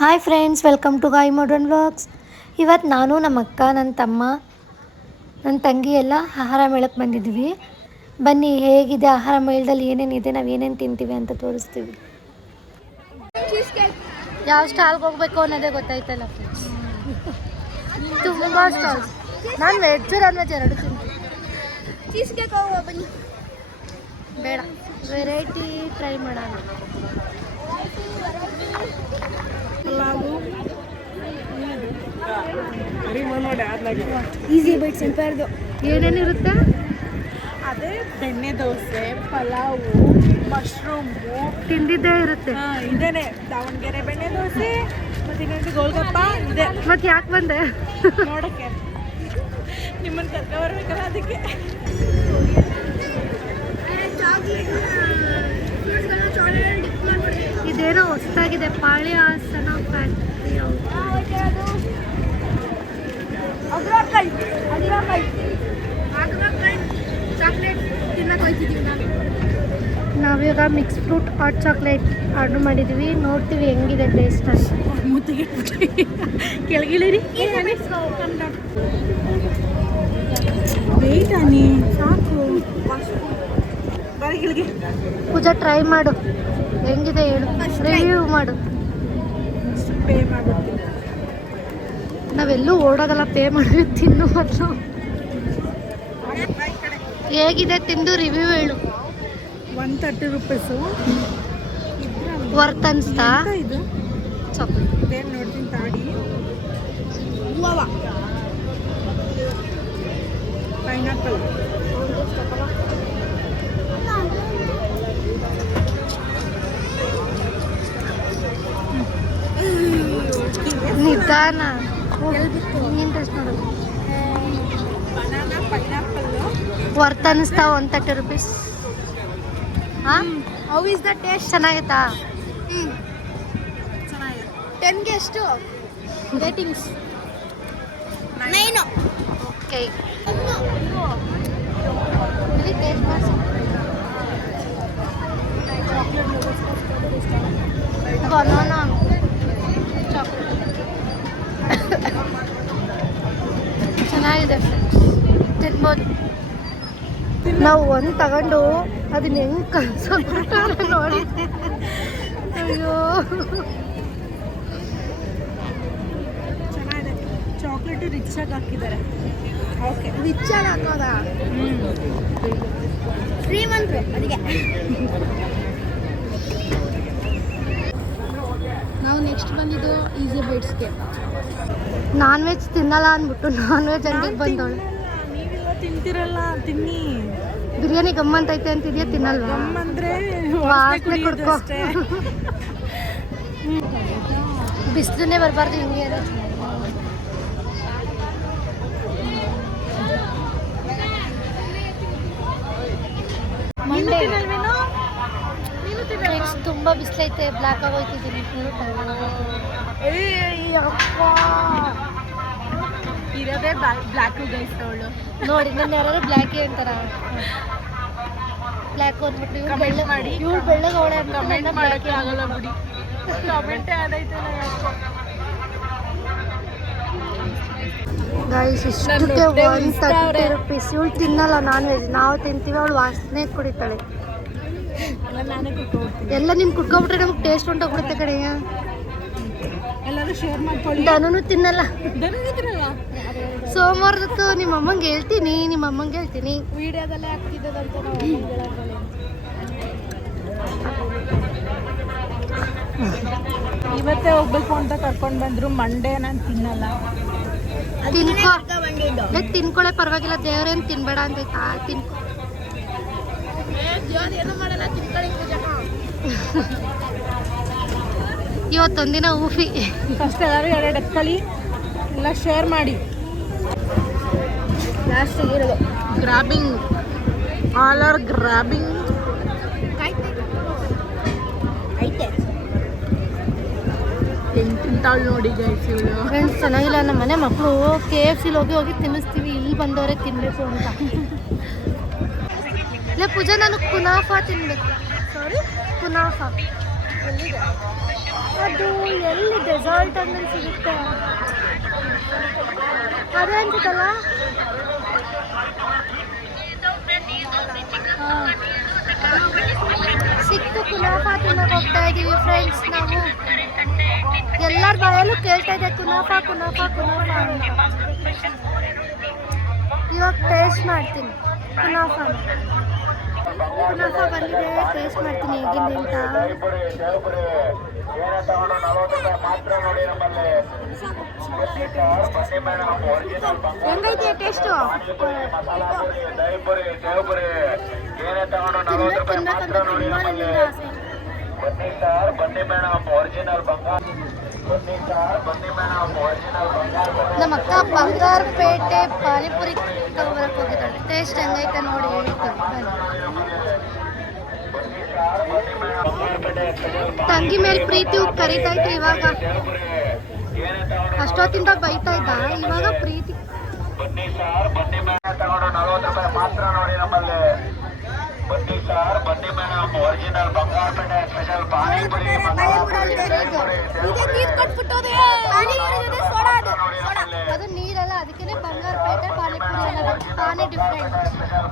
Hi friends, welcome to ಗಾಯಿ modern vlogs. ಇವತ್ತು ನಾನು ನಮ್ಮ ಅಕ್ಕ, ನನ್ನ ತಮ್ಮ, ನನ್ನ ತಂಗಿ ಎಲ್ಲ ಆಹಾರ ಮೇಳಕ್ಕೆ ಬಂದಿದ್ವಿ. ಬನ್ನಿ, ಹೇಗಿದೆ ಆಹಾರ ಮೇಳದಲ್ಲಿ, ಏನೇನಿದೆ, ನಾವು ಏನೇನು ತಿಂತೀವಿ ಅಂತ ತೋರಿಸ್ತೀವಿ. ಯಾವ ಸ್ಟಾಲ್ಗೆ ಹೋಗ್ಬೇಕು ಅನ್ನೋದೇ ಗೊತ್ತಾಯ್ತಲ್ಲ ಫ್ರೆಂಡ್ಸ್. ತುಂಬ ಸ್ಟಾಲ್ಸ್. ನಾನು ವೆಜ್ ನಾನ್ ವೆಜ್ ಎರಡು ತಿಂತೀನಿ. ಬನ್ನಿ, ಬೇಡ, ವೆರೈಟಿ ಟ್ರೈ ಮಾಡೋಣ. ಈಸಿ ಬೈಟ್ಸ್ ಎಂಪಾರ್ದು ಏನೇನಿರುತ್ತೆ? ಅದೇ ಬೆಣ್ಣೆ ದೋಸೆ, ಪಲಾವು, ಮಶ್ರೂಮು ತಿಂದಿದ್ದೇ ಇರುತ್ತೆ. ಇದೇನೆ ದಾವಣಗೆರೆ ಬೆಣ್ಣೆ ದೋಸೆ, ಮತ್ತೆ ಇನ್ನೊಂದು ಗೋಲ್ಗಪ್ಪ ಇದೆ. ಮತ್ತೆ ಯಾಕೆ ಬಂದೆ? ನೋಡಕ್ಕೆ ನಿಮ್ಮನ್ನು ಕರ್ಕ ಬರ್ಬೇಕಲ್ಲ, ಅದಕ್ಕೆ. ಇದೇನೋ ಹೊಸದಾಗಿದೆ, ಪಾಳಿ ಹಾಸನ ಫ್ಯಾಕ್ಟ್ರಿ. ನಾವೀಗ mix fruit hot chocolate order ಮಾಡಿದ್ವಿ. ನೋಡ್ತೀವಿ ಹೆಂಗಿದೆ ಟೇಸ್ಟ್ ಅಂತ. ಮುತ್ತಿಗೆ ಕೆಳಗಿಳಿರಿ ಬೇಟಾನಿ ಸಾಕು. ಬರೀ ಕೆಳಗೆ ಪೂಜಾ ಟ್ರೈ ಮಾಡು, ಹೆಂಗಿದೆ ಹೇಳು, ರಿವ್ಯೂ ಮಾಡು. ಪೇ ಮಾಡುತ್ತೆ. ನಾವೆಲ್ಲೂ ಓಡೋಗಲ್ಲ, ಪೇ ಮಾಡಿ ತಿನ್ನು ಮೊದಲು. ಹೇಗಿದೆ ತಿಂದು ರಿವ್ಯೂ ಹೇಳು. 130 ರೂಪೀಸು ವರ್ತ್ ಅನ್ಸ್ತಾ? ಇದು ಚಾಕ್ಲೇಟ್ ಇದೇನು ನೋಡ್ತೀನಿ ತಾಡಿ. ಪೈನಾಪಲ್ ನಿಧಾನ, ನೀನು ಟೇಸ್ಟ್ ಮಾಡೋದು. ಬನಾನಾ ಪೈನಾಪಲ್ ವರ್ತ್ ಅನಿಸ್ತಾ 130 ರೂಪೀಸ್. ಹಾಂ, ಹೌ ಇಸ್ ದ ಟೇಸ್ಟ್? ಚೆನ್ನಾಗಿತ್ತಾ? ಚೆನ್ನಾಗಿದೆ. 10ಗೆ ಎಷ್ಟು ರೇಟಿಂಗ್ಸ್? 9. ಓಕೆ, ಟೇಸ್ಟ್ ಮಾಡಿಸಿ. ಬನಾನಾ ಚಾಕ್ಲೇಟ್ ಚೆನ್ನಾಗಿದೆ, ತಿನ್ಬೋದು. ನಾವು ಒಂದು ತಗೊಂಡು ಅದನ್ನ ಹೆಂಗೆ ಕಲ್ಸೋದು ನೋಡಿ. ಅಯ್ಯೋ, ಚೆನ್ನಾಗಿದೆ. ಚಾಕ್ಲೇಟ್ ರಿಚ್ ಆಗಿ ಹಾಕಿದ್ದಾರೆ. ಓಕೆ, ರಿಚ್ ಆಗಿ ಹಾಕೋದಾ? ಶ್ರೀಮಂತರು ಅದಕ್ಕೆ. ನಾವು ನೆಕ್ಸ್ಟ್ ಬಂದಿದ್ದು ಈಸಿ ಬೈಟ್ಸ್ಗೆ. ನಾನ್ ವೆಜ್ ತಿನ್ನಲ್ಲ ಅಂದ್ಬಿಟ್ಟು ನಾನ್ ವೆಜ್ ಅಂಗಡಿಗೆ ಬಂದವಳು. ನೀವೆಲ್ಲ ತಿಂತಿರಲ್ಲ, ತಿನ್ನಿ. ಬಿರಿಯಾನಿ ಗಮ್ಮಂತೈತೆ ಅಂತಿದ್ಯಾ, ತಿನ್ನಲ್ವಾ? ಅಂದ್ರೆ ವಾಸನೆ ಕೊಡ್ಕೋ. ಬಿಸಿಲನ್ನೇ ಬರಬಾರ್ದು ಹಿಂಗೆ. ತುಂಬ ಬಿಸಿಲೈತೆ, ಬ್ಲ್ಯಾಕ್ ಆಗೋಯ್ತಿದ್ದೀನಿ. ಇರೋದೇ ಬ್ಲ್ಯಾಕು ಗೈಸ್ ಅವಳು. ನೋಡಿ, ನನ್ನ ಯಾರು ಬ್ಲ್ಯಾಕಿ ಅಂತಾರ. ಬ್ಲ್ಯಾಕ್ ಅಂದ್ಬಿಟ್ಟು ಇವ್ಳು ಬೆಳ್ಳಗೆ ಮಾಡಿ, ಇವಳು ಬೆಳ್ಳಗೆ ಅವಳೆ ಅಂತ ಕಮೆಂಟ್ ಮಾಡೋಕ್ಕೆ ಆಗಲ್ಲ ಬಿಡಿ. ಕಮೆಂಟೇ ಅದೈತಲ್ಲ ಗೈಸ್. ಇಷ್ಟಕ್ಕೆ 130 ರೂಪೀಸ್. ಇವಳು ತಿನ್ನಲ್ಲ ನಾನ್ ವೆಜ್, ನಾವು ತಿಂತೀವಿ, ಅವಳು ವಾಸನೆ ಕುಡಿತಾಳೆ. ನಾನೇ ಕುಟ್ಕೊಡ್ತೀನಿ. ಎಲ್ಲ ನೀನು ಕುಟ್ಕೊಬಿಟ್ರೆ ನಮಗೆ ಟೇಸ್ಟ್ ಹೊಂಟೋಗ್ಬಿಡುತ್ತೆ ಕಡೆಯ. ಎಲ್ಲರೂ ಶೇರ್ ಮಾಡ್ಕೊಳ್ಳಿ. ಧನೂ ತಿನ್ನಲ್ಲ. ದನಗಿದ್ರಲ್ಲ, ಸೋಮವಾರದತ್ತು ನಿಮ್ಮ ಅಮ್ಮಂಗೆ ಹೇಳ್ತೀನಿ, ನಿಮ್ಮ ಅಮ್ಮಂಗೆ ಹೇಳ್ತೀನಿ. ವಿಡಿಯೋದಲ್ಲೇ ಆಗ್ತಿದ್ದದಂತ ನಾವು ಇವತ್ತೇ ಹೋಗ್ಬೇಕು ಅಂತ ಕರ್ಕೊಂಡು ಬಂದ್ರು. ಮಂಡೇ ನಾನು ತಿನ್ನಲ್ಲ. ತಿನ್ಕೊಳ್ಳೆ, ಪರವಾಗಿಲ್ಲ, ದೇವ್ರೇನು ತಿನ್ಬೇಡ ಅಂತೈತಾ. ತಿನ್ಕೊ, ಏನೂ ಮಾಡಲ್ಲ, ತಿನ್ಕೊಳ್ಳಿ. ಇವತ್ತೊಂದಿನ ಊಫಿ. ಫಸ್ಟ್ ಎಲ್ಲರೂ 2 ಎತ್ಕೊಳ್ಳಿ, ಎಲ್ಲ ಶೇರ್ ಮಾಡಿ. ಜಾಸ್ತಿ ಇರೋದು ಗ್ರಾಬಿಂಗ್, ಆಲ್ ಆರ್ ಗ್ರಾಬಿಂಗ್. ಹೆಂಗೆ ತಿಂತಾಳು ನೋಡಿ ಗೈಸ್ ಇವಳು. ಫ್ರೆಂಡ್ಸ್, ಚೆನ್ನಾಗಿಲ್ಲ. ನಮ್ಮ ಮನೆ ಮಕ್ಕಳು KFCಲಿ ಹೋಗಿ ತಿನ್ನಿಸ್ತೀವಿ, ಇಲ್ಲಿ ಬಂದವರೇ ತಿನ್ನಬೇಕು ಅಂತ. ಇಲ್ಲ ಪೂಜಾ, ನಾನು ಕುನಾಫಾ ತಿನ್ಬೇಕು. ಸಾರಿ, ಕುನಾಫಾ. ಅದು ಎಲ್ಲಿ ಡೆಸಾಲ್ಟ್ ಅಂದ್ರೆ ಸಿಗುತ್ತೆ ಅದೇ ಅನ್ಸುತ್ತಲ್ಲ. ಸಿಕ್ತು ಕುನಾಫಾ ತಿನ್ನಕ್ಕೆ ಹೋಗ್ತಾ ಇದೀವಿ ಫ್ರೆಂಡ್ಸ್. ನಾವು ಎಲ್ಲರ ಬಾಯಲ್ಲೂ ಕೇಳ್ತಾ ಇದೆ ಕುನಾಫಾ ಕುನಾಫಾ ಕುನಾಫಾ ಅಂತ. ಇವಾಗ ಟೇಸ್ಟ್ ಮಾಡ್ತೀನಿ ಕುನಾಫಾ. ಕುನಾಫಾ ಬಂದಿದೆ, ಟೇಸ್ಟ್ ಮಾಡ್ತೀನಿ ಹೇಗಿದೆ ಅಂತ. ಹೆಂಗೈತೆ ಟೇಸ್ಟು? ತಿನ್ನಕ್ಕಂತ ತುಂಬಾ ನನಗೆ ಆಸೆ. ನಮ್ಮ ಅಕ್ಕ ಬಂಗಾರಪೇಟೆ ಪಾನಿಪುರಿ ತಗೊಬರಕ್ಕೆ ಹೋಗಿದ್ದಾಳೆ. ಟೇಸ್ಟ್ ಹೆಂಗೈತೆ ನೋಡಿ ಹೇಳ್ತೀನಿ. ತಂಗಿ ಮೇಲೆ ಪ್ರೀತಿ ಕರಿತೈತೆ ಇವಾಗ. ಅಷ್ಟೊತ್ತಿಂದ ಬೈತಾ ಇದ್ದ, ಇವಾಗ ಪ್ರೀತಿ. ಮಾತ್ರ ನೋಡಿ ನಮ್ಮಲ್ಲಿ ಬನ್ನಿ ಸರ್, ಬನ್ನಿ madam. Original Bangarpet special panipuri ಅದು ನೀರಲ್ಲ, ಅದಕ್ಕೆ ಬಂಗಾರಪೇಟೆ ಪಾನಿಪುರಿ ಅನ್ನೋದು. ಪಾನಿ ಡಿಫ್ರೆಂಟ್.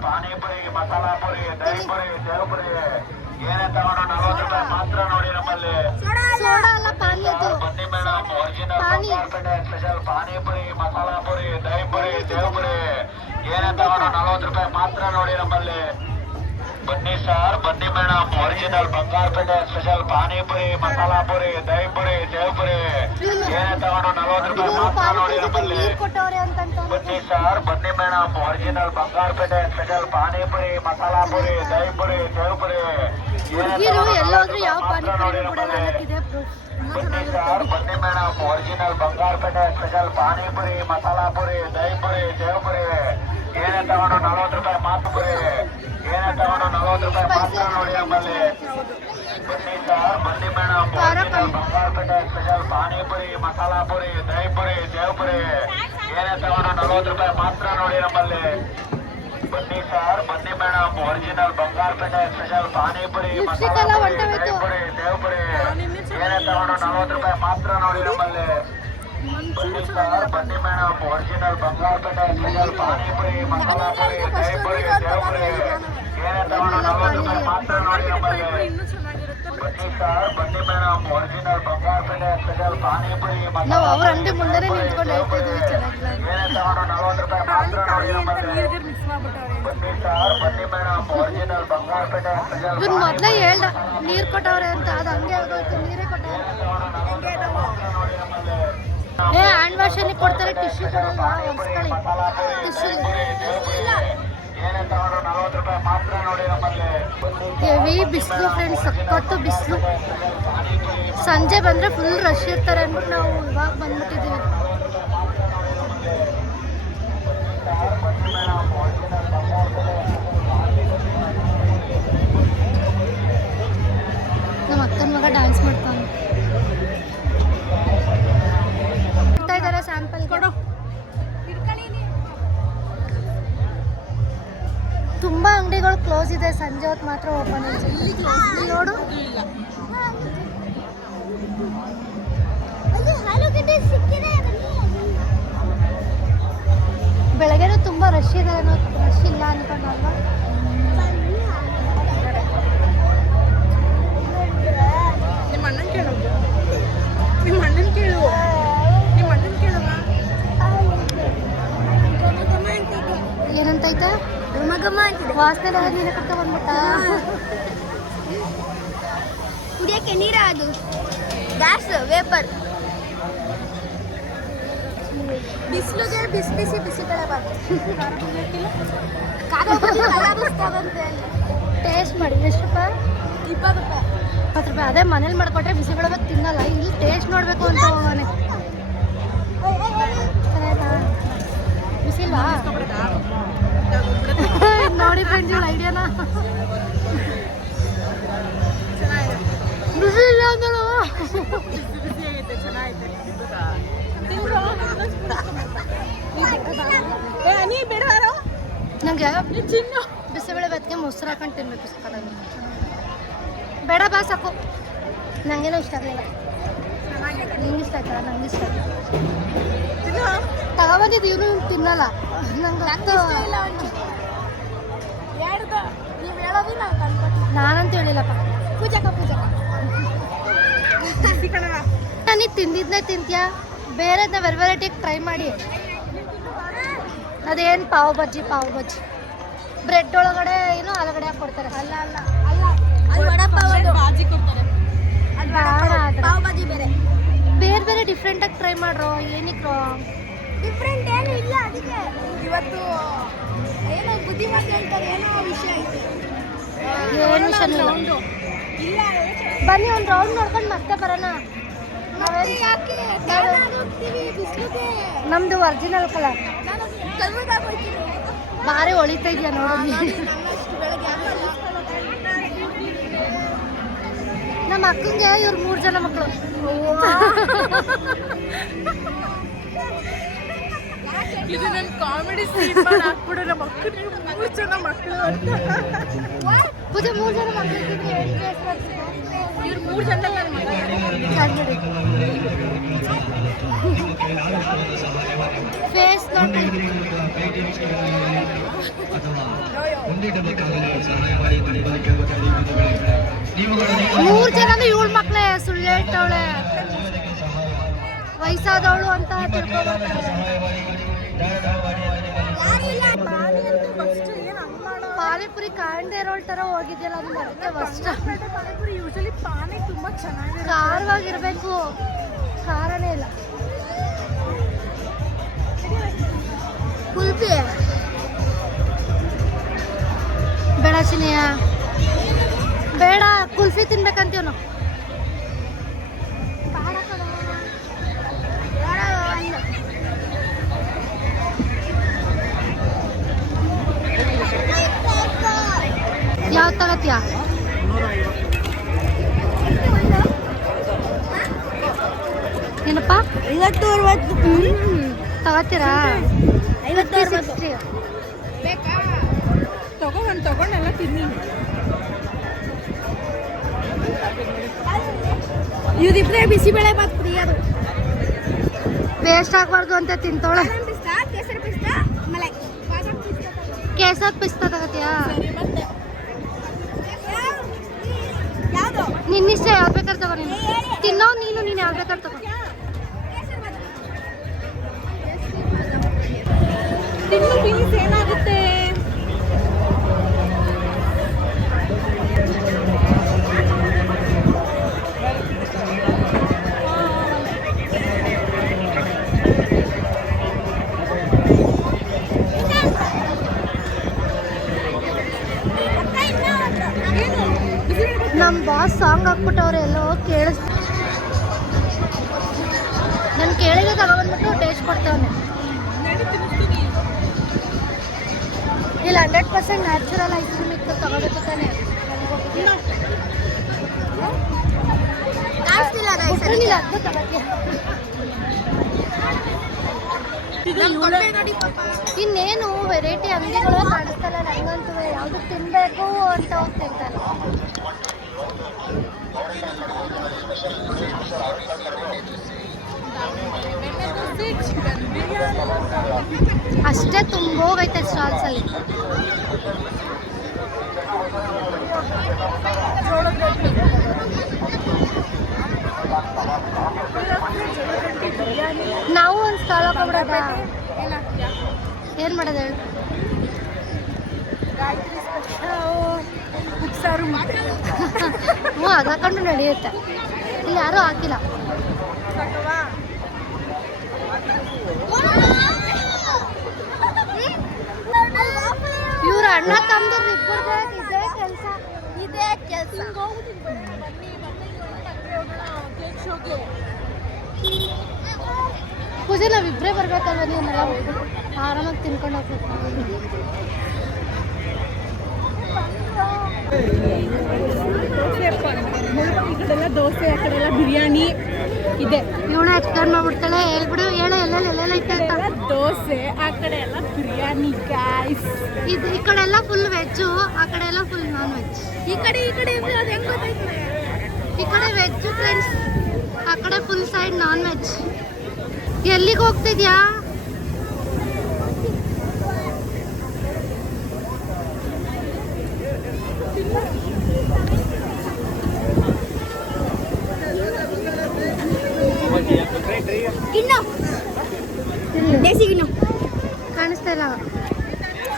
ಪಾನಿಪುರಿ, ಮಸಾಲಾ ಪುರಿ, ದಹಿ ಪುರಿ, ಸೇವ್ ಪುರಿ ಏನೇ ತಗೊಂಡು 40 ರೂಪಾಯಿ ಮಾತ್ರ ನೋಡಿ ನಮ್ಮಲ್ಲಿ. ಸೋಡಾ ಅಲ್ಲ, ಪಾನಿ ಅದು. ಬನ್ನಿ madam. Original Bangarpet special panipuri, masala puri, dahi puri, sev puri ಏನೇ ತಗೊಂಡು 40 ರೂಪಾಯಿ ಮಾತ್ರ ನೋಡಿ ನಮ್ಮಲ್ಲಿ. ಬನ್ನಿ ಸರ್, ಬನ್ನಿ madam. Original Bangarpet special panipuri, masala puri, dahi puri, sev puri ಏನೇ ತಗೊಂಡು 40 ರೂಪಾಯಿ ಮಾತ್ರ ನೋಡಿ ನಮ್ಮಲ್ಲಿ. ಬನ್ನಿ ಸರ್, ಬನ್ನಿ madam. Original Bangarpet special panipuri, masala puri, dahi puri, sev puri ಎಲ್ಲೋದ್ರೂ ಯಾವ ಪಾನಿಪುರಿ ಕೊಡಲ್ಲ ಅನ್ನೋದಿದೆ ಪ್ರೂಫ್. ಬನ್ನಿ ಸರ್, ಬನ್ನಿ madam. Original Bangarpet special panipuri, masala puri, dahi puri, sev puri ಏನೇ ತಗೊಂಡು 40 ರೂಪಾಯಿ ಮಾತ್ರ ಪುರಿ ಏನೇ ತಗೊಂಡು 40 ರೂಪಾಯಿ ಮಾತ್ರ ನೋಡಿ ನಮ್ಮಲ್ಲಿ. ಬನ್ನಿ ಸರ್, ಬನ್ನಿ madam. Original Bangarpet special panipuri, masala puri, dahi puri, sev puri ಏನೇ ತಗೊಂಡು 40 ರೂಪಾಯಿ ಮಾತ್ರ ನೋಡಿ ನಮ್ಮಲ್ಲಿ. ಬನ್ನಿ ಸರ್, ಬನ್ನಿ madam. Original Bangarpet special panipuri, masala puri, dahi puri, sev puri ಏನೇ ತಗೊಂಡು 40 ರೂಪಾಯಿ ಮಾತ್ರ ನೋಡಿ ನಮ್ಮಲ್ಲಿ. ಬನ್ನಿ ಸರ್, ಬನ್ನಿ madam. Original Bangarpet special panipuri, masala puri, dahi puri, sev puri ಏನೇ ತಗೊಂಡು 40 ರೂಪಾಯಿ ಮಾತ್ರ ನೋಡಿ ನಮ್ಮಲ್ಲಿ. ಬನ್ನಿ ಸರ್, ಬನ್ನಿ madam. Original Bangarpet special panipuri, ನಾವು ಮಸಾಲಾ ಅವ್ರ ಅಂಗಡಿ ಮುಂದೆನೆ ನಿಂತ್ಕೊಂಡು ಹೇಳ್ತಾ ಇದೀವಿ ಚೆನ್ನಾಗಿಲ್ಲ. ಏನೇ ತಗೊಂಡು 40 ರೂಪಾಯಿ ಮಾತ್ರ ನೋಡಿ ನಮ್ಮಲ್ಲಿ. ಬನ್ನಿ ಸರ್, ಬನ್ನಿ ಮೇಡಮ್. ಒರಿಜಿನಲ್ ಬಂಗಾರಪೇಟೆ ಸ್ಪೆಷಲ್ ಇವ್ನು ಮೊದಲೇ ಹೇಳ್ದ ನೀರು ಕೊಟ್ಟವ್ರೆ ಅಂತ, ಅದು ಹಂಗೆ ಆಗೋಯ್ತು. ನೀರೇ ಕೊಟ್ಟವ್ರೆ. ಹ್ಯಾಂಡ್ ವಾಶ್ ಅಲ್ಲಿ ಕೊಡ್ತಾರೆ, ಟಿಶ್ಯೂ ಕೊಡಲ್ಲ. ಒರೆಸ್ಕೊಳ್ಳಿ ಟಿಶ್ಯೂ. ಏನೇ ತಗೊಂಡು 40 ರೂಪಾಯಿ ಮಾತ್ರ ನೋಡಿ ನಮ್ಮಲ್ಲಿ. ಹೆವಿ ಬಿಸಿಲು ಫ್ರೆಂಡ್ಸ್, ಸಖತ್ತು ಬಿಸಿಲು. ಸಂಜೆ ಬಂದರೆ ಫುಲ್ ರಶ್ ಇರ್ತಾರೆ ಅಂದ್ಬಿಟ್ಟು ನಾವು ಇವಾಗ ಬಂದ್ಬಿಟ್ಟಿದ್ದೀವಿ. ನಮ್ಮ ಅಕ್ಕನ ಮಗ ಡ್ಯಾನ್ಸ್ ಮಾಡ್ತಾನೆ. ಕೊಡ್ತಾ ಇದ್ದಾರೆ ಸ್ಯಾಂಪಲ್. ಕೊಡು. ತುಂಬ ಅಂಗಡಿಗಳು ಕ್ಲೋಸ್ ಇದೆ, ಸಂಜೆ ಹೊತ್ತು ಮಾತ್ರ ಓಪನ್ ಇದೆ. ನೋಡು, ಬೆಳಗ್ಗೆನೂ ತುಂಬ ರಶ್ ಇದೆ ಅನ್ನೋ, ರಶ್ ಇಲ್ಲ ಅನ್ಕೊಂಡಲ್ವಾ? ನಿಮ್ಮ ಅಣ್ಣನ ಕೇಳು, ನಿಮ್ಮ ಅಣ್ಣನ ಕೇಳು, ನಿಮ್ಮ ಅಣ್ಣನ ಕೇಳುವ. ಏನಂತೈತೆ? ವಾಸನೆ ನೀನೇ ಕರ್ಕ ಬಂದ್ಬಿಟ್ಟ. ಕುಡಿಯಕ್ಕೆ ನೀರ, ಅದು ಗ್ಯಾಸ್ ವೇಪರ್. ಬಿಸಿಲಿಗೆ ಬಿಸಿ ಬಿಸಿ ಬಿಸಿಬೇಳೆ ಬಾತು. ಟೇಸ್ಟ್ ಮಾಡಿ. ಎಷ್ಟು ರೂಪಾಯಿ? 20 ರೂಪಾಯಿ. 20 ರೂಪಾಯಿ. ಅದೇ ಮನೇಲಿ ಮಾಡ್ಕೊಟ್ರೆ ಬಿಸಿಬೇಳೆ ಬಾತು ತಿನ್ನಲ್ಲ, ಇಲ್ಲಿ ಟೇಸ್ಟ್ ನೋಡಬೇಕು ಅಂತ ಹೋಗೋನೆ. ಬಿಸಿಲ್ವಾ? ನೋಡಿ ಫ್ರೆಂಡ್ಸ್, ಇವಳ ಐಡಿಯಾನ. ಬಿಸಿ ಇಲ್ಲ ಅಂದಳು. ಬಿಸಿ ಆಗೈತೆ, ಚೆನ್ನಾಗೈತೆ. ನೀ ಬೇಡ ನಂಗೆ ಚಿನ್ನು ಬಿಸಿಬೇಳೆ ಬಾತಿಗೆ ಮೊಸರು ಹಾಕೊಂಡು ತಿನ್ಬೇಕು. ಸಕ್ಕತ್ತಾಗಿ. ಬೇಡ ಬಾ, ಸಾಕು. ನನಗೇನೋ ಇಷ್ಟ ಆಗಲಿಲ್ಲ. ನಿಂಗೆ ಇಷ್ಟ ಆಯ್ತಾ? ನಂಗೆ ಇಷ್ಟ ಆಯ್ತು. ತಗೊಬಂದಿದ್ದು ಇವನು ತಿನ್ನಲ್ಲ. ನಂಗೆ ಇಲ್ಲ ಒಂಚೂರು ನೀವು ಹೇಳೋದು ನಾವು ತಂದ್ಕೊಡ್ತೀವಿ. ನಾನಂತ ಹೇಳಿಲ್ಲಪ್ಪ. ಪೂಜಕ ನನಗೆ ತಿಂದಿದ್ನೇ ತಿಂತೀಯಾ? ಬೇರೆದನ್ನ ವೆರೈಟಿಗೆ ಟ್ರೈ ಮಾಡಿ. ಅದೇನು ಪಾವ್ ಬಜ್ಜಿ ಬ್ರೆಡ್ ಒಳಗಡೆ ಏನು ಒಳಗಡೆ ಹಾಕ್ಕೊಡ್ತಾರೆ. ಅಲ್ಲ ಅದು ವಡಪಾವ್, ಅದು ಬಾಜಿ ಕೊಡ್ತಾರೆ. ಪಾವ್ ಬಾಜಿ ಬೇರೆ ಬೇರೆ ಡಿಫ್ರೆಂಟಾಗಿ ಟ್ರೈ ಮಾಡ್ರೋ. ಏನಕ್ಕೆ ಡಿಫ್ರೆಂಟ್ ಏನು ಇಲ್ಲ. ಅದಕ್ಕೆ ಇವತ್ತು ಏನೋ ಬುದ್ಧಿಮತ್ತೆ ಹೇಳ್ತಾರೆ, ಏನೋ ವಿಷಯ ಐತೆ. ಏನು ವಿಷಯ ಇಲ್ಲ ಬನ್ನಿ ಒಂದು ರೌಂಡ್ ನೋಡ್ಕೊಂಡು ಮತ್ತೆ ಬರೋಣ. ಯಾಕೆ ಬಿಸಿಲಿಗೆ ನಮ್ದು ಒರಿಜಿನಲ್ ಕಲರ್ ಕಲ್ಮದಾಗೋಯ್ತೀನಿ. ಭಾರಿ ಹೊಳಿತಾ ಇದೆಯಾ ನೋಡು. ನಮ್ಮ ಅಕ್ಕಂಗೆ ಇವ್ರು 3 ಜನ ಮಕ್ಕಳು. ಇದು ನನ್ನ ಕಾಮಿಡಿ ಸೀನ್ ಹಾಕ್ಬಿಡು. ನಮ್ಮ ಮಕ್ಕಳಿಗೆ 3 ಜನ ಮಕ್ಕಳು ಅಂತ. ಪೂಜೆ 3 ಜನ ಮಕ್ಕಳು ಇವ್ರು 3 ಜನ ನನ್ನ ಮಕ್ಕಳು. ಫೇಸ್ ನೋಡಿ. 3 ಜನನು ಇವಳು ಮಕ್ಕಳೇ. ಸುಳ್ಳು ಹೇಳ್ತವಳೆ, ವಯಸ್ಸಾದವಳು ಅಂತ ತಿಳ್ಕೊಬರ್ತಾರೆ. ಪಾನಿಪುರಿ ಕಾಣ್ದೇ ಇರೋಳ್ ತರ ಹೋಗಿದ್ಯಲ್ಲ, ಅದು ಮತ್ತೆ ಫಸ್ಟ್. ಪಾನಿಪುರಿ ಯೂಶಲಿ ಪಾನಿ ತುಂಬ ಚೆನ್ನಾಗಿದೆ, ಖಾರವಾಗಿರ್ಬೇಕು. ಖಾರನೇ ಇಲ್ಲ. ಕುಲ್ಫಿ ಬೇಡ ಚಿನಿಯ, ಬೇಡ. ಕುಲ್ಫಿ ತಿನ್ಬೇಕಂತೀವ್ ನಾವು. ಯಾವ್ದು ತಗತ್ತೀಯ? ಏನಪ್ಪ 50-60 ತಗತ್ತೀರಾ? 50-60 ಬೇಕಾ? ತಗೊಂಡೆಲ್ಲ ತಿನ್ನಿ. ಇವರಿಬ್ಬರೇ ಬಿಸಿಬೇಳೆ ಬಾತ್ ಫ್ರೀ. ಅದು ವೇಸ್ಟ್ ಆಗಬಾರ್ದು ಅಂತ ತಿಂತೋಳೆ. ಬಾದಾಮ್ ಪಿಸ್ತಾ, ಕೇಸರಿ ಪಿಸ್ತಾ, ಮಲೈ. ಬಾದಾಮ್ ಪಿಸ್ತಾ ಕೇಸರ್ ಪಿಸ್ತಾ ತಗತ್ತೀಯಾ? ಮತ್ತೆ ಯಾವುದು? ನಿನ್ನಿಷ್ಟ ಯಾವ್ದು ಬೇಕಾದ್ರೆ ತಗೋ. ನೀನು ತಿನ್ನೋ, ನೀನು ಯಾವ್ದು ಬೇಕಾದ್ರೆ ತಗೋ. ತಿನ್ನು ಪ್ಲೀಸ್, ಏನಾಗುತ್ತೆ? ನಮ್ಮ ಬಾಸ್ ಸಾಂಗ್ ಹಾಕ್ಬಿಟ್ಟವ್ರೆ, ಎಲ್ಲೋ ಕೇಳಿಸ್. ನಾನು ಕೇಳಿದ್ರೆ ತಗೊಬಂದ್ಬಿಟ್ಟು ಟೇಸ್ಟ್ ಕೊಡ್ತವನೆ. ಇಲ್ಲ 100% ನ್ಯಾಚುರಲ್ ಐಸ್ ಕ್ರೀಮ್ ಇತ್ತು, ತಗೋಬೇಕು ತಾನೆ. ಕಾಣಿಸ್ತಿಲ್ಲ ಇಲ್ಲ ಅದು ತಗೋತೀಯ. ಇನ್ನೇನು ವೆರೈಟಿ ಅಂಗಡಿಗಳು ಕಾಣಿಸ್ತಲ್ಲ ನನಗಂತೂ. ಯಾವುದು ತಿನ್ನಬೇಕು ಅಂತ ಹೋಗ್ತಿರ್ತಾರೆ. ಅಷ್ಟೇ ತುಂಬೋಗೈತೆ ಸ್ಟಾಲ್ಸಲ್ಲಿ. ನಾವು ಒಂದು ಸ್ಟಾಲ್ ಹಾಕೋಬಿಡೋದ? ಏನು ಮಾಡೋದು ಹೇಳು? ಹ್ಞೂ, ಅದು ಹಾಕೊಂಡು ನಡೆಯುತ್ತೆ. ಇಲ್ಲಿ ಯಾರೂ ಹಾಕಿಲ್ಲ. ಇವ್ರ ಅಣ್ಣ ತಮ್ಮದು ಇಬ್ಬರದೇ ಇದೇ ಕೆಲಸ. ಪೂಜೆ ನಾವಿಬ್ಬರೇ ಬರ್ಬೇಕಲ್ವ? ನೀವೆಲ್ಲ ಆರಾಮಾಗಿ ತಿನ್ಕೊಂಡು ಹೋಗ್ಬೇಕು. ಈ ಕಡೆಲ್ಲ ದೋಸೆ, ಆ ಕಡೆ ಎಲ್ಲ ಬಿರಿಯಾನಿ ಇದೆ. ಇವಳ ಎತ್ಕೊಂಡು ಮಾಡ್ಬಿಡ್ತಾಳೆ. ಹೇಳ್ಬಿಡು, ಹೇಳ ಎಲ್ಲೆಲ್ಲ ಐತೆ ಅಂತ. ದೋಸೆ, ಆ ಕಡೆ ಎಲ್ಲ ಬಿರಿಯಾನಿ ಗಾಯ್ಸ್. ಇದು ಈ ಕಡೆ ಎಲ್ಲ ಫುಲ್ ವೆಜ್ಜು, ಆ ಕಡೆ ಎಲ್ಲ ಫುಲ್ ನಾನ್ ವೆಜ್. ಈ ಕಡೆ ಅದು ಹೆಂಗ್ ಗೊತ್ತಾಯ್ತದೆ? ಈ ಕಡೆ ವೆಜ್ ಫ್ರೆಂಡ್ಸ್, ಆ ಕಡೆ ಫುಲ್ ಸೈಡ್ ನಾನ್ ವೆಜ್. ಎಲ್ಲಿಗೆ ಹೋಗ್ತಿದ್ಯಾ? ದೇಸಿ ಗಿಣ್ಣು ಕಾಣಿಸ್ತಾ ಇಲ್ಲ.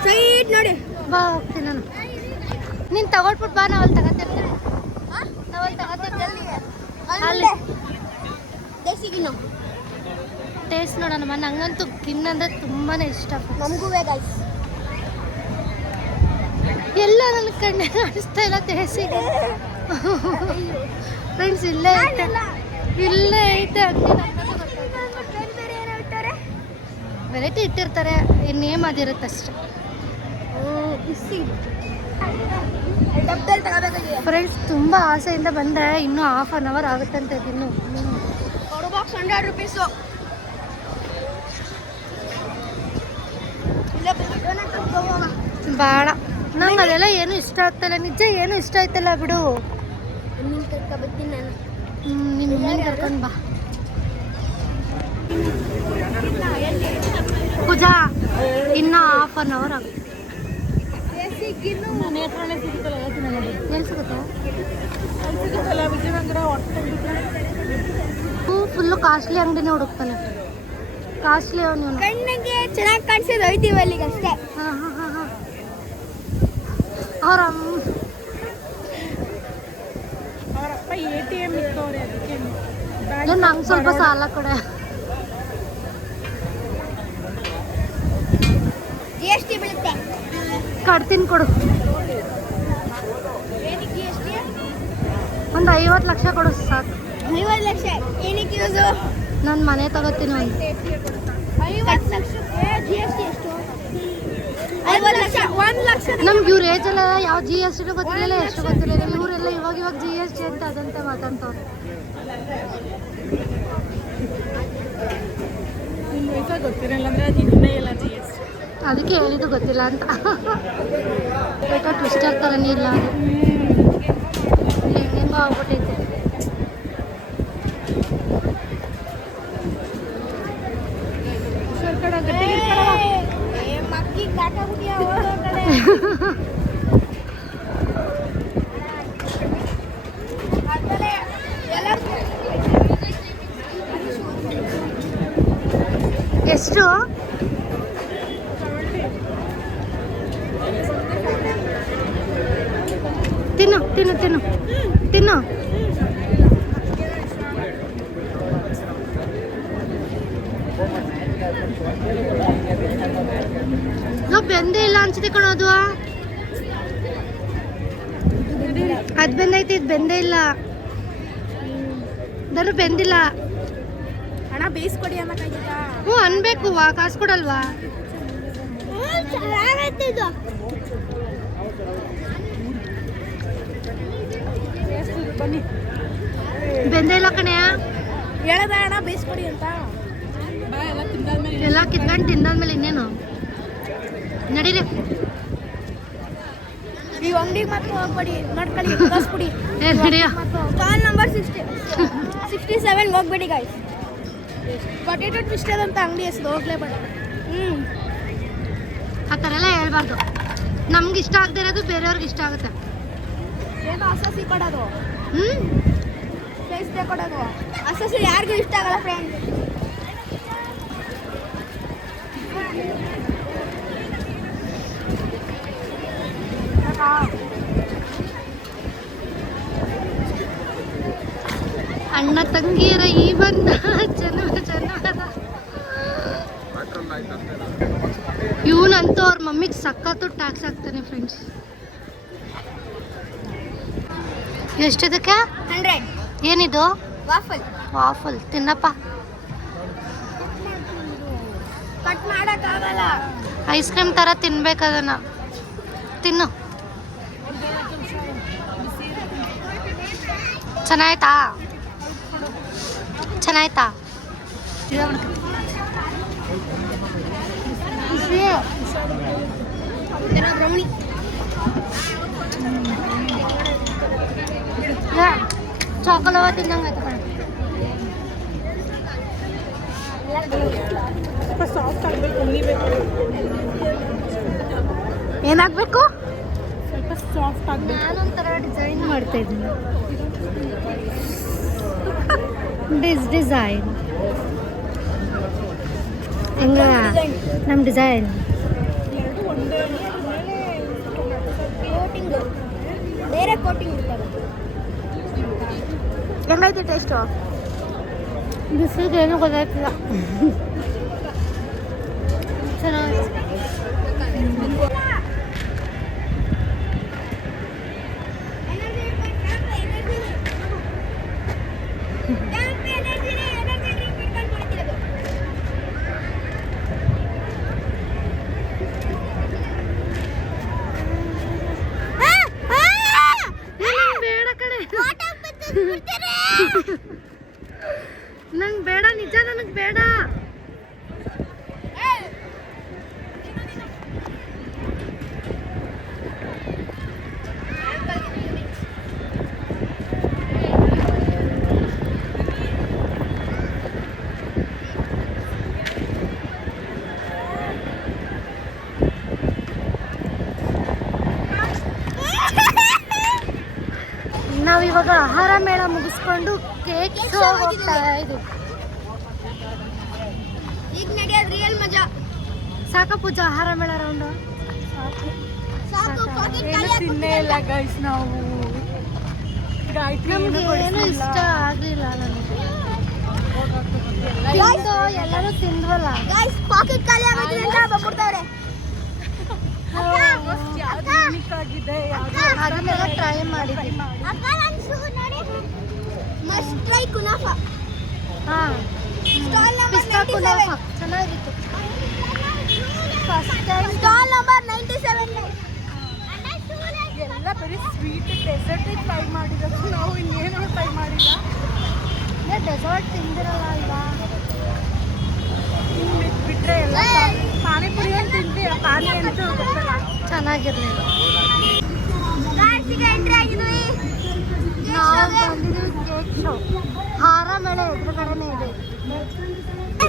ಸೈಡ್ ನೋಡಿ. ಬಾ ಹೋಗ್ತೀನಿ ನಾನು. ನೀನು ತಗೊಳ್ಬಿಟ್ಟು ಬಾ, ನಾವಲ್ಲಿ ತಗೋತಿರ್ತೀನಿ. ನಾವಲ್ಲಿ ತಗೋತಿರ್ತೀನಿ. ಅಲ್ಲಿ ದೇಸಿ ಗಿಣ್ಣು ಟೇಸ್ಟ್ ನೋಡೋಣ. ನಂಗಂತೂ ಗಿಣ್ಣು ಅಂದರೆ ತುಂಬಾ ಇಷ್ಟ. ನಮಗೂ ಗೈಸ್. ಎಲ್ಲ ನನ್ನ ಕಣ್ಣೆ ಕಾಣಿಸ್ತಾ ಇಲ್ಲ ದೇಸಿಗೆ. ಫ್ರೆಂಡ್ಸ್ ಇಲ್ಲೇ ಐತೆ, ಇಲ್ಲೇ ಐತೆ ಅಂಗಡಿ. ವೆರೈಟಿ ಇಟ್ಟಿರ್ತಾರೆ, ನೇಮ್ ಅದಿರುತ್ತೆ ಅಷ್ಟೆ. ಫ್ರೆಂಡ್ಸ್ ತುಂಬ ಆಸೆಯಿಂದ ಬಂದರೆ ಇನ್ನೂ 1/2 hour ಆಗುತ್ತಂತೆ. ಇನ್ನು ಬಾಕ್ಸ್ 100 ರೂಪೀಸು. ಬೇಡ, ನಂಗೆ ಅದೆಲ್ಲ ಏನು ಇಷ್ಟ ಆಗ್ತಲ್ಲ. ನಿಜ ಏನು ಇಷ್ಟ ಆಯ್ತಲ್ಲ ಬಿಡು. ಮೀನು ಕರ್ಕೊಬತ್ತೀನಿ ನಾನು. ನಿಮ್ಮ ಮಮ್ಮೀನ ಕರ್ಕೊಂಡು ಬಾ. ಪೂಜಾ ಇನ್ನೂ 1/2 hour ಆಗುತ್ತೆ. ಎಲ್ಲಿ ಸಿಗುತ್ತೆ? ಫುಲ್ಲು ಕಾಸ್ಟ್ಲಿ ಅಂಗಡಿನೇ ಹುಡುಕ್ತಾನೆ. ಕಾಸ್ಟ್ಲಿ ಅವನು. ಕಣ್ಣಿಗೆ ಚೆನ್ನಾಗಿ ಕಾಣಿಸೋದು ಹೋಯ್ತೀವಿ ಅಲ್ಲಿಗೆ ಅಷ್ಟೇ. ಹಾಂ ಹಾಂ ಹಾಂ ಹಾಂ. ಅವ್ರ ATM ಇತ್ತವ್ರೆ, ಅದಕ್ಕೆ ನಂಗೆ ಸ್ವಲ್ಪ ಸಾಲ ಕೊಡೆ. GST ಬೀಳುತ್ತೆ. ಕಟ್ತೀನಿ ಕೊಡು. ಏನಕ್ಕೆ GST? ಒಂದು 50 ಲಕ್ಷ ಕೊಡು ಸಾಕು. 50 ಲಕ್ಷ ಏನಕ್ಕೆ ಯೂಸು? ನಾನು ಮನೆ ತಗೋತೀನಿ. ಒಂದು 50 ಲಕ್ಷಕ್ಕೆ GST ಎಷ್ಟು? 50 ಲಕ್ಷ. 1 ಲಕ್ಷ. ನಮ್ಗೆ ಇವ್ರ ಏಜೆಲ್ಲ ಯಾವ GST ಗೊತ್ತಿರಲಿಲ್ಲ, ಎಷ್ಟು ಗೊತ್ತಿರಲಿಲ್ಲ. ಇವರೆಲ್ಲ ಇವಾಗ GST ಅಂತ ಅದಂತೆ ಮಾತಾಡ್ತವ್ರು. ಗೊತ್ತಿರಲ್ಲ ಅಂದ್ರೆ ಅದು ಇನ್ನೇ ಇಲ್ಲ GST. ಅದಕ್ಕೆ ಹೇಳಿದ್ದು ಗೊತ್ತಿಲ್ಲ ಅಂತ. ಬೇಕಾ ಟ್ವಿಸ್ಟರ್ ಥರನೇ ಇಲ್ಲ, ಹೆಂಗೆಂಗೋ ಆಗ್ಬಿಟ್ಟೈತೆ. ಮಕ್ಕಿ ಕಾಟಾಬಿಟ್ಟಿಯ ಕಡೆ. ಎಷ್ಟು? ತಿನ್ನು ತಿನ್ನು ತಿನ್ನು ತಿನ್ನು. ಬೆಂದೇ ಇಲ್ಲ ಅನ್ಸುತ್ತೆ ಕಣೋದು. ಅದು ಬೆಂದೈತಿ, ಇದು ಬೆಂದೇ ಇಲ್ಲ. ನಾನು ಬೆಂದಿಲ್ಲ. ಹಣ ಬೇಯಿಸ್ಕೊಡಿ ಅನ್ನಕ್ಕಾಗಿತ್ತಾ? ಹ್ಞೂ ಅನ್ಬೇಕು. ಕಾಸು ಕೊಡಲ್ವಾ? ಚೆನ್ನಾಗೈತೆ ಇದು. ಬನ್ನಿ, ಬೆಂದೇ ಇಲ್ಲ ಕಣೆಯ. ಹೇಳದ ಹಣ ಬೇಯಿಸ್ಕೊಡಿ ಅಂತ. ಎಲ್ಲ ಕಿತ್ಕೊಂಡು ತಿಂದಾದ್ಮೇಲೆ ಇನ್ನೇನು ನಡೀರಿ. ನೀವು ಅಂಗಡಿಗೆ ಮಾತ್ರ ಹೋಗ್ಬೇಡಿ, ನೋಡ್ಕೊಳ್ಳಿ, ಕಳಿಸ್ಬಿಡಿ. ನಡಿಯ. ಸ್ಟಾಲ್ ನಂಬರ್ 67 ಹೋಗ್ಬೇಡಿ ಗಾಯ್ಸ್. ಪೊಟೇಟೊ ಟ್ವಿಸ್ಟರ್ ಅಂತ ಅಂಗಡಿ ಹೆಸರು, ಹೋಗ್ಲೇಬೇಡ. ಆ ಥರ ಎಲ್ಲ ಹೇಳ್ಬಾರ್ದು. ನಮ್ಗೆ ಇಷ್ಟ ಆಗದೆ ಇರೋದು ಬೇರೆಯವ್ರಿಗೆ ಇಷ್ಟ ಆಗುತ್ತೆ. ಏನೋ ಅಸಸಿ ಕೊಡೋದು, ಹ್ಞೂ ಬೇಯಿಸ್ದೆ ಕೊಡೋದು. ಅಸಸಿ ಯಾರಿಗೂ ಇಷ್ಟ ಆಗಲ್ಲ ಫ್ರೆಂಡ್. ಅಣ್ಣ ತಂಗಿಯರ ಈ ಬಂದ ಜನ್ಮದ ಇವನಂತೂ ಅವ್ರ ಮಮ್ಮಿಗೆ ಸಖತ್ತು ಟ್ಯಾಕ್ಸ್ ಆಗ್ತಾನೆ ಫ್ರೆಂಡ್ಸ್. ಎಷ್ಟದಕ್ಕೆ? 100. ಏನಿದು? ವಾಫಲ್. ವಾಫಲ್ ತಿನ್ನಪ್ಪ. ಕಟ್ ಮಾಡೋಕ್ಕಾಗಲ್ಲ. ಐಸ್ ಕ್ರೀಮ್ ಥರ ತಿನ್ಬೇಕು ಅದನ್ನು. ತಿನ್ನು. ಚೆನ್ನಾಯ್ತಾ? ಚೆನ್ನಾಯ್ತಾ? ಬ್ರೌನಿ. ಚಾಕೊಲವ ತಿನ್ನಂಗೆ ಆಯ್ತು ಕಣ. ಸ್ವಲ್ಪ ಸಾಫ್ಟ್ ಆಗಬೇಕು, ಉಣಿಬೇಕು. ಏನಾಗಬೇಕು? ಸ್ವಲ್ಪ ಸಾಫ್ಟ್ ಆಗಬೇಕು. ನಾನೊಂಥರ ಡಿಸೈನ್ ಮಾಡ್ತಾ ಇದ್ದೀನಿ. ಡಿಸೈನ್ ಹೆಂಗ ನಮ್ಮ ಡಿಸೈನ್ ಎರಡು ಒಂದೇ ಕೋಟಿಂಗ್ ಬೇರೆ ಕೋಟಿಂಗ್ ಇರ್ತದೆ. ಹೆಂಗೈತೆ ಟೇಸ್ಟು? ಬಿಸಿಲಿಗೆ ಏನೂ ಗೊತ್ತಾಗ್ತಿಲ್ಲ. ಚೆನ್ನಾಗಿ ಬೇಡ ಕಣೆ, ನಂಗೆ ಬೇಡ, ನಿಜ ನನಗೆ ಬೇಡ. ನಾವಿವಾಗ ಆಹಾರ ಮೇಳ ಮುಗಿಸ್ಕೊಂಡು ಕೇಕ್ ಶೋ ಹೋಗ್ತಾ ಇದೀವಿ. ಈಗ ನಡೆಯೋದು ರಿಯಲ್ ಮಜಾ. ಸಾಕ ಪೂಜಾ ಆಹಾರ ಮೇಳ ರೌಂಡು? ಸಾಕು ಪಾಕೆಟ್ ಏನು ತಿನ್ನೇ ಇಲ್ಲ ಗೈಸ್ ನಾವು. ಗಾಯತ್ರಿ ನಮ್ಗೆ ಏನು ಇಷ್ಟ ಆಗಲಿಲ್ಲ ನನಗೆ. ಎಲ್ಲರೂ ತಿಂದ್ವಲ್ಲ. ಗೈಸ್ ಪಾಕೆಟ್ ಖಾಲಿ ಆಗೋದ್ರಿ ಅಂತ ಬಂದ್ಬಿಡ್ತಾವ್ರೆ. ಯಾವ್ದು ಯೂನಿಕ್ ಆಗಿದೆ, ಅದನ್ನೆಲ್ಲ ಟ್ರೈ ಮಾಡಿದ್ವಿ. ಅಕ್ಕ ನನ್ನ ಶೂ ನೋಡಿ. Must try kunafa. ಹಾಂ, ಸ್ಟಾಲ್ ನಂಬರ್ ಪಿಸ್ತಾ 97. ಕುನಾಫಾ ಚೆನ್ನಾಗಿತ್ತು. First time stall number 97. ಎಲ್ಲ ಬರೀ ಸ್ವೀಟ್ ಡೆಸರ್ಟ್ ಟ್ರೈ ಮಾಡಿರೋದು. ನಾವು ಇನ್ನೇನು ಟ್ರೈ ಮಾಡಿಲ್ಲ. ಡೆಸರ್ಟ್ ತಿಂದಿರಲ್ಲ ಅಲ್ವಾ? ಬಿಟ್ಟರೆ ಎಲ್ಲ ಪಾನಿಪುರಿ ಅಂತ ತಿಂತೀವಿ. ಪಾನಿ ಅಂತೂ ಗೊತ್ತಲ್ಲ. ಚೆನ್ನಾಗಿರ್ಲಿಲ್ಲ. ಗಾಯ್ಸಿಗೆ ಎಂಟ್ರಿ ಆಗಿದ್ವಿ. ನಾವು ಬಂದಿದ್ದು ಕೇಕ್ ಶೋ. ಆಹಾರ ಮೇಳ ಎದುರುಗಡೆನೇ ಇದೆ.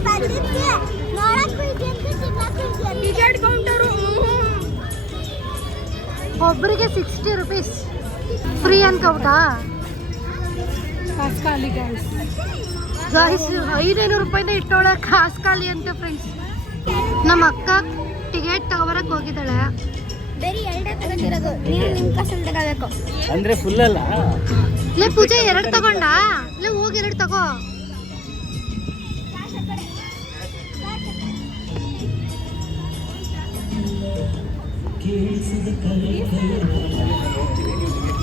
ಬಂದಿದ್ವಿ ನೋಡಕ್ಕೂ ಇದೆ ಅಂತ ತಿನ್ನಕ್ಕೂ ಇದೆ. ಟಿಕೆಟ್ ಕೌಂಟರು ಒಬ್ಬರಿಗೆ 60 ರೂಪೀಸ್ ಫ್ರೀ ಅನ್ಕೋಬಿಟ್ಟಾ ಕಾಸು ಖಾಲಿ ಗೈಸ್. ಗಾಯ್ಸ್ 500 ರೂಪಾಯಿಂದ ಇಟ್ಟೋಳ ಕಾಸು ಖಾಲಿ ಅಂತ ಫ್ರೆಂಡ್ಸ್. ನಮ್ಮ ಅಕ್ಕ ಟಿಕೆಟ್ ತಗೋಬರಕ್ಕೆ ಹೋಗಿದ್ದಾಳೆ. ಬೇರೆ ಎರಡೇ ತಗೋತಿರೋದು. ನೀವು ನಿಮ್ಮ ಕಾಸಲ್ಲಿ ತಗೋಬೇಕು. ಅಂದ್ರೆ ಫುಲ್ ಅಲ್ಲ. ಲೇ ಪೂಜೆ 2 ತಗೊಂಡ? ಲೇ ಹೋಗಿ 2 ತಗೋ.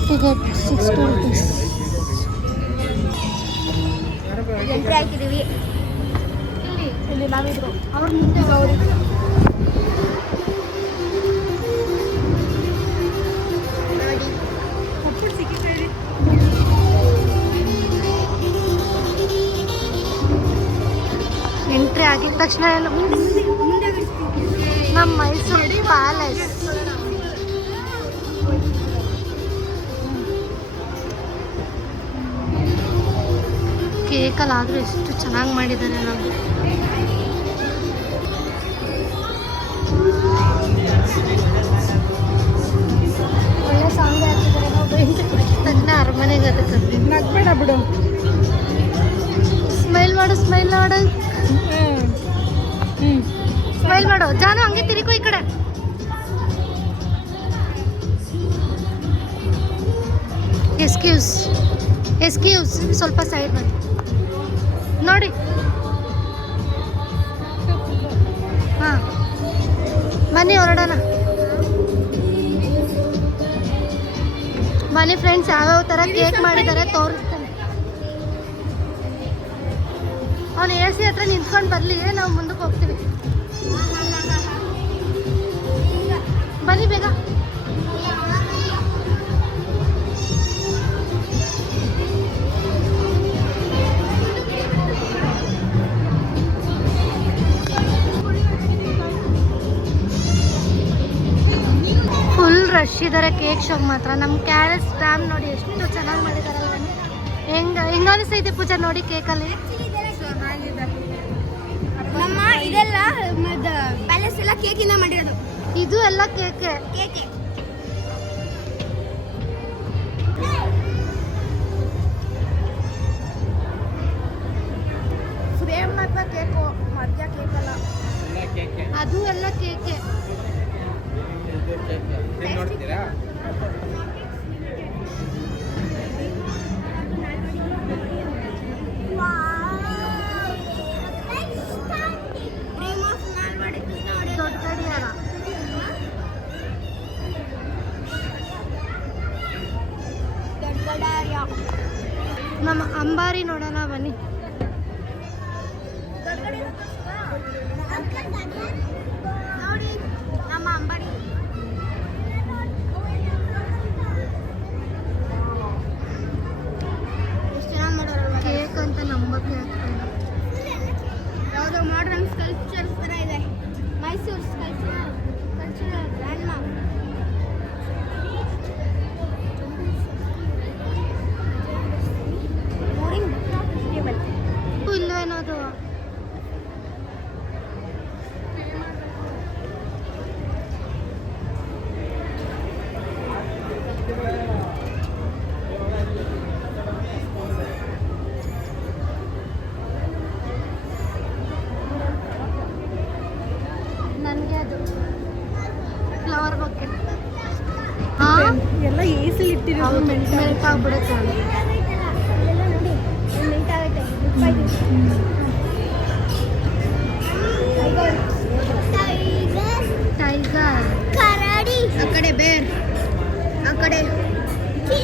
Ticket 60 rupees. ಎಂಟ್ರಿ ಹಾಕಿದೀವಿ. ಇಲ್ಲಿ ನಾವಿದ್ರು ಅವ್ರ ಮುಂದೆ ಗೌರಿ. ನೋಡಿ ಉಪ್ಪಿಟ್ಟು ಸಿಕ್ಕಿದೆ. ಎಂಟ್ರಿ ಆಗಿದ ತಕ್ಷಣ ಎಲ್ಲ ನಮ್ಮ ಮೈಸೂರು ಪ್ಯಾಲೇಸ್. ಕೇಕಲ್ಲಿ ಆದರೂ ಎಷ್ಟು ಚೆನ್ನಾಗಿ ಮಾಡಿದ್ದಾರೆ ನಮಗೆ. ಒಳ್ಳೆ ಸಾಂಗ್ ಹಾಕಿದ್ದಾರೆ. ನಾವು ಎಂಟ್ರಿ ಕೊಟ್ಟಿದ ತಕ್ಷಣ ಅರಮನೆಗೆ ಅದಕ್ಕೆ ನಗ್ಬೇಡ ಬಿಡು. ಸ್ಮೈಲ್ ಮಾಡು, ಸ್ಮೈಲ್ ಮಾಡು, ಸ್ಮೈಲ್ ಮಾಡು. ಜಾನು ಹಂಗೆ ತಿರುಗು ಈ ಕಡೆ. ಎಸ್ಕ್ಯೂಸ್ ಸ್ವಲ್ಪ ಸೈಡ್ ಮಾಡಿ ನೋಡಿ. ಹಾಂ ಬನ್ನಿ ಹೊರಡೋಣ. ಬನ್ನಿ ಫ್ರೆಂಡ್ಸ್, ಯಾವ್ಯಾವ ಥರ ಕೇಕ್ ಮಾಡಿದ್ದಾರೆ ತೋರಿಸ್ತಾನೆ. ಅವನು AC ಹತ್ರ ನಿಂತ್ಕೊಂಡು ಬರಲಿ, ನಾವು ಮುಂದಕ್ಕೆ ಹೋಗ್ತೀವಿ. ಬನ್ನಿ ಬೇಗ. ಫುಲ್ ರಶ್ ಇದ್ದಾರೆ ಕೇಕ್ ಶೋಗೆ ಮಾತ್ರ. ನಮ್ಮ ಕ್ಯಾರೆಸ್ ಡ್ಯಾಮ್ ನೋಡಿ ಎಷ್ಟು ಚೆನ್ನಾಗಿ ಮಾಡಿದಾರಲ್ಲ. ಹೆಂಗ ಅನಿಸ್ತೈತೆ ಪೂಜಾ ನೋಡಿ ಕೇಕಲ್ಲಿ? ನಮ್ಮ ಇದೆಲ್ಲ ಪ್ಯಾಲೇಸ್ ಎಲ್ಲ ಕೇಕಿಂದ ಮಾಡಿರೋದು. ಇದು ಎಲ್ಲ ಕೇಕೆ. ಕೇಕೆ ಫ್ರೇಮ್ ಮಾತ್ರ ಕೇಕು, ಮಧ್ಯ ಕೇಕಲ್ಲ. ಅದು ಎಲ್ಲ ಕೇಕೆ. ದೊಡ್ಡ ಗಡಿಯಾರ. ನಮ್ಮ ಅಂಬಾರಿ ನೋಡೋಣ ಬನ್ನಿ. ನೋಡಿ ನಮ್ಮ ಅಂಬಾರಿ. ಎಷ್ಟು ಚೆನ್ನಾಗಿ ಮಾಡೋರಲ್ವ ಕೇಕ್ ಅಂತ ನಂಬಕ್ಕೆ ಆಗ್ತಾಯಿಲ್ಲ. ಯಾವುದೋ ಮಾಡ್ರನ್ ಸ್ಕಲ್ಪ್ಚರ್ಸ್ ಥರ ಇದೆ. Mysuru cultural landmark. ಇಲ್ವೇನದು? ನನಗೆ ಅದು ಫ್ಲವರ್ ಬಗ್ಗೆ ಎಲ್ಲ ಏಸಿ ಇಟ್ಟಿರೋದು ಮೆಲ್ಟ್ ಆಗ್ಬಿಡುತ್ತೆ. ಟೈಗರ್, ಕರಡಿ, ಆ ಕಡೆ ಬೇರ್, ಆ ಕಡೆ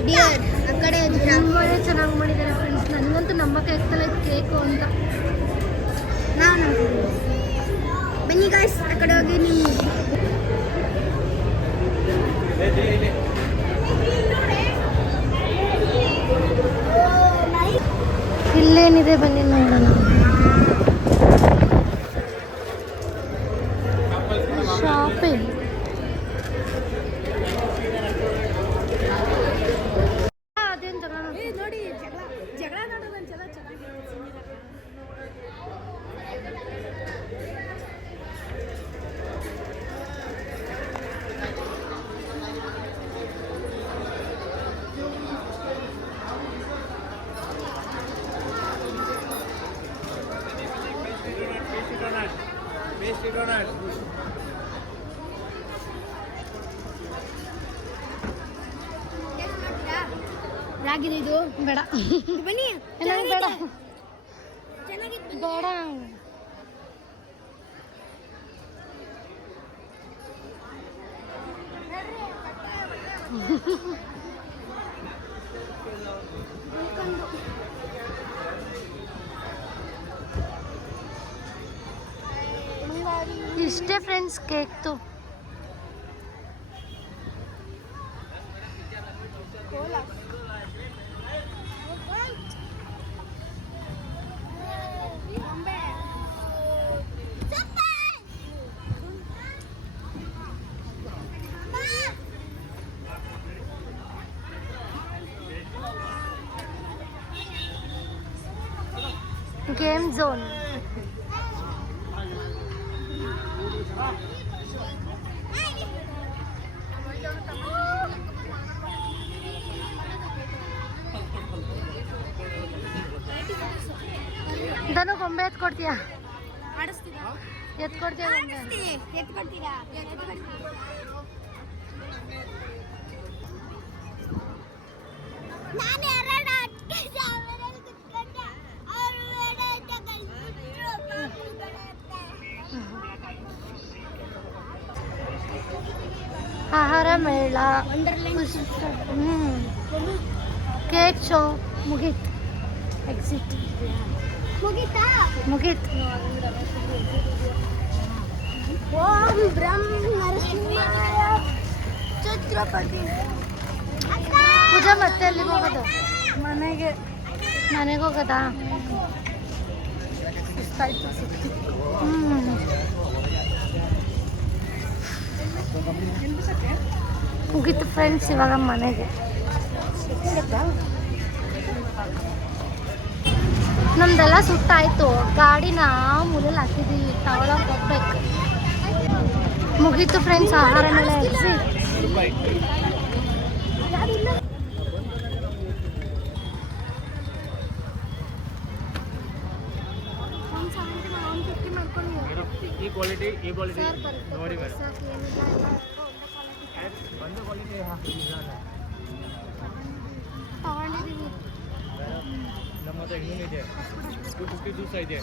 ಡಿಯರ್, ಆ ಕಡೆ ತುಂಬಾನೇ ಚೆನ್ನಾಗಿ ಮಾಡಿದ್ದಾರೆ ಫ್ರೆಂಡ್ಸ್. ನನಗಂತೂ ನಂಬಕ್ಕೆ ಆಗ್ತಲ್ಲ ಇದು ಕೇಕು ಅಂತ. ನಾನು ಬನ್ನಿ ಗಾಯ್ಸ್, ಆ ಕಡೆ ಹೋಗಿ ನೀವು ಇಲ್ಲೇನಿದೆ ಬನ್ನಿ ನೋಡೋಣ. ಶಾಪಿಂಗ್. ಅದೇನು ಜಗಳ ನೋಡಿ, ಜಗಳ ನೋಡೋದಂತೆಲ್ಲ ಚೆನ್ನಾಗಿದೆ. ರಾಗಿದೆ ಇದು. ಬೇಡ ಬನ್ನಿ, ನನಗೆ ಬೇಡ ಚೆನ್ನಾಗಿತ್ತು. ಬೇಡ. ಇಷ್ಟೇ ಫ್ರೆಂಡ್ಸ್ ಕೇಕ್ತು. Game zone. ಧನು ಗೊಂಬೆ ಎತ್ಕೊಡ್ತೀಯಾ? ಎತ್ಕೊಡ್ತೀಯಾ ಗೊಂಬೆ? ಎತ್ಕೊಡ್ತೀರಾ? ನಾನು ಎರಡು ಅಟ್ಕೆ ಸಾವಿರಲ್ಲಿ ಕುತ್ಕೊಂಡೆ, ಅವರು ಬೇಡ ಅಂತ ಕಳ್ಸ್ಬಿಟ್ರು, ಪಾಪು ಬರುತ್ತೆ. ಆಹಾರ ಮೇಳ, ಕೇಕ್ ಶೋ ಮುಗೀತು. ಎಕ್ಸಿಟ್ ಮುಗೀತಾ? ಮುಗೀತು. ಓಂ ಬ್ರಹ್ಮ ನರಸಿಂಹಾಯ ಛತ್ರಪತಿ. ಪೂಜಾ ಮತ್ತೆ ಎಲ್ಲಿಗೆ ಹೋಗೋದು? ಮನೆಗೆ ಹೋಗೋದಾ? ಮುಗೀತು ಫ್ರೆಂಡ್ಸ್, ಇವಾಗ ಮನೆಗೆ. ನಮ್ದೆಲ್ಲ ಸುಟ್ಟಾಯ್ತು, ಗಾಡಿನ ಮೂಲೆಯಲ್ಲಿ ಹಾಕಿದ್ದೀವಿ, ತಗೊಳಕ್ ಹೋಗ್ಬೇಕು. ಮುಗೀತು ಫ್ರೆಂಡ್ಸ್ ಆಹಾರ ಮೇಲೆ ಎಲ್ಸಿ. ಈ ಕ್ವಾಲಿಟಿ ನೋಡಿ ಮೇಡಮ್, ಒಂದು ಕ್ವಾಲಿಟಿ ತಗೊಂಡಿದ್ದೀವಿ. ನಮ್ಮ ಹತ್ರ ಇನ್ನೂ ಇದೆ, 250 ದಿವಸ ಇದೆ.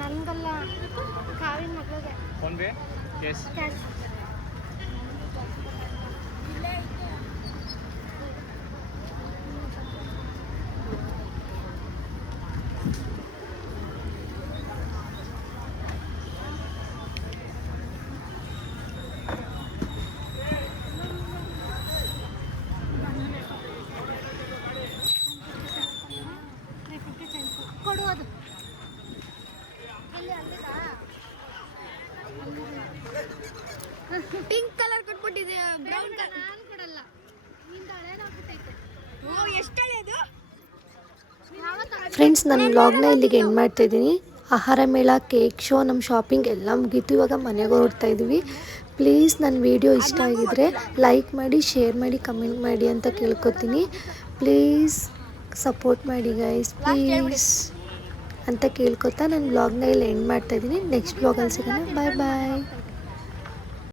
ನನ್ಗಲ್ಲ, ಕಾವಿನ ಮಗಳಿಗೆ. PhonePe cash. ಕ್ಯಾಶ್. ಕೊಡು ಅದು. ಪಿಂಕ್ ಕಲರ್ ಕೊಟ್ಬಿಟ್ಟಿದೆ, ಬ್ರೌನ್ ಕಲರ್ ನಾನು ಕೊಡಲ್ಲ, ನಿಂದ ಹಳೇದಾಗ್ಬಿಟ್ಟೈತೆ. ಎಷ್ಟೇದು? ಫ್ರೆಂಡ್ಸ್, ನನ್ನ ವ್ಲಾಗ್ನ ಇಲ್ಲಿಗೆ ಎಂಡ್ ಮಾಡ್ತಾ ಇದ್ದೀನಿ. ಆಹಾರ ಮೇಳ, ಕೇಕ್ ಶೋ, ನಮ್ಮ ಶಾಪಿಂಗ್ ಎಲ್ಲ ಮುಗೀತು. ಇವಾಗ ಮನೆಗೆ ಹೊರಡ್ತಾ ಇದ್ದೀವಿ. ಪ್ಲೀಸ್ ನನ್ನ ವಿಡಿಯೋ ಇಷ್ಟ ಆಗಿದ್ರೆ ಲೈಕ್ ಮಾಡಿ, ಶೇರ್ ಮಾಡಿ, ಕಮೆಂಟ್ ಮಾಡಿ ಅಂತ ಕೇಳ್ಕೊತೀನಿ. ಪ್ಲೀಸ್ ಸಪೋರ್ಟ್ ಮಾಡಿ ಗೈಸ್, ಪ್ಲೀಸ್ ಅಂತ ಕೇಳ್ಕೊತಾ ನನ್ನ ವ್ಲಾಗ್ನ ಇಲ್ಲಿ ಎಂಡ್ ಮಾಡ್ತಾ ಇದ್ದೀನಿ. ನೆಕ್ಸ್ಟ್ ವ್ಲಾಗಲ್ಲಿ ಸಿಗೋಣ. ಬಾಯ್ ಬಾಯ್.